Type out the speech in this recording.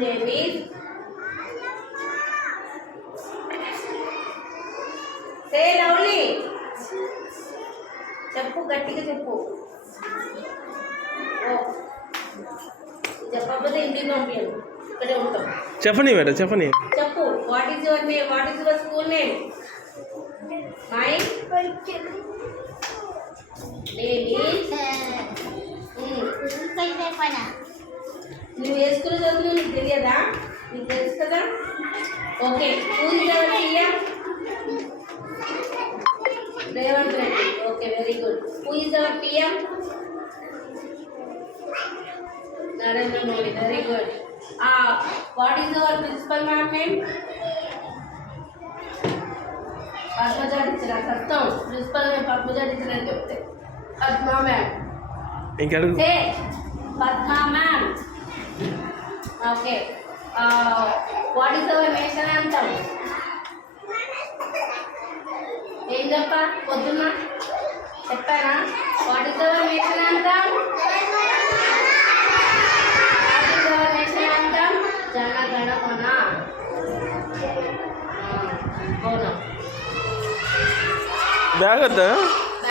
name is? Say loudly. చెప్పు గట్టిగా చెప్పు. చెప్పకపోతే ఇంటికి పంపించను, ఇక్కడే ఉంటాం. చెప్పని మేడం చెప్పని. చెప్పు. What is your name? What is your school name? My నువ్వు ఏ స్కూల్ చదువుతున్నావు నీకు తెలియదా? నీకు తెలుసు కదా. Okay. Who is your CM? Revanth Reddy. Okay, very good. Who is your PM? Narendra Modi. Very good. What is your principal ma'am name? Padmaja teacher. సత్యం. Principal name Padmaja teacher అని చెప్తే పద్మా మ్యామ్. ఇంకా Padma ma'am. Okay. What is our nation anthem? ఏం చెప్పా పొద్దున్న చెప్పానా? What is our nation anthem? What is our nation anthem? జన గణ మన. బ్యాగ్ వద్దా?